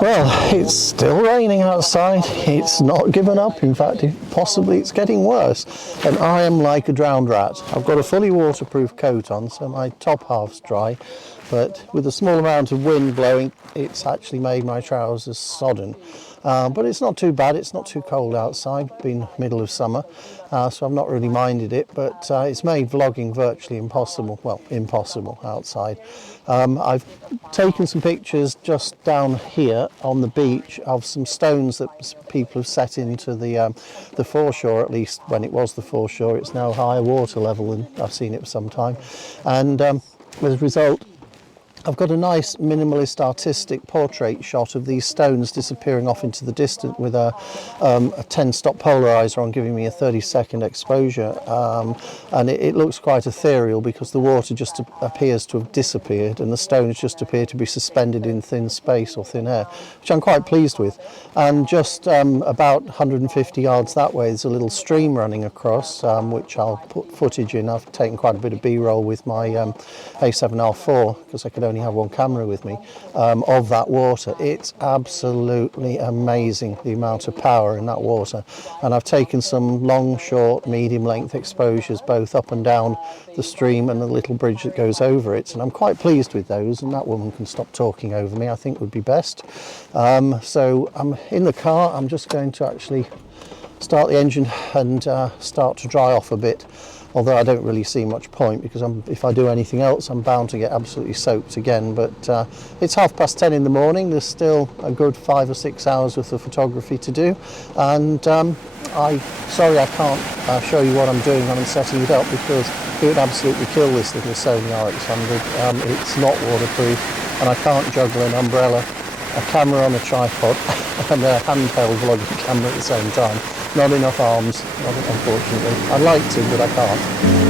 Well, it's still raining outside. It's not given up. In fact, possibly it's getting worse. And I am like a drowned rat. I've got a fully waterproof coat on, so my top half's dry. But with a small amount of wind blowing, it's actually made my trousers sodden. But it's not too bad. It's not too cold outside. Been middle of summer, so I've not really minded it. But it's made vlogging virtually impossible. Well, impossible outside. I've taken some pictures just down here on the beach of some stones that people have set into the foreshore. At least when it was the foreshore, it's now higher water level than I've seen it for some time. And as a result, I've got a nice minimalist artistic portrait shot of these stones disappearing off into the distance with a 10-stop polarizer on, giving me a 30-second exposure, and it looks quite ethereal because the water just appears to have disappeared and the stones just appear to be suspended in thin space or thin air, which I'm quite pleased with. And just about 150 yards that way there's a little stream running across, which I'll put footage in. I've taken quite a bit of B-roll with my A7R4 because I could only have one camera with me, of that water. It's absolutely amazing the amount of power in that water, and I've taken some long, short, medium length exposures both up and down the stream and the little bridge that goes over it, and I'm quite pleased with those. And that woman can stop talking over me, I think would be best. So I'm in the car. I'm just going to actually start the engine and start to dry off a bit, although I don't really see much point because if I do anything else I'm bound to get absolutely soaked again. But it's 10:30 in the morning. There's still a good 5 or 6 hours worth of photography to do, and sorry I can't show you what I'm doing when I'm setting it up, because it would absolutely kill this little Sony RX100. It's not waterproof, and I can't juggle an umbrella, a camera on a tripod and a handheld vlogging camera at the same time. Not enough arms, unfortunately. I'd like to, but I can't.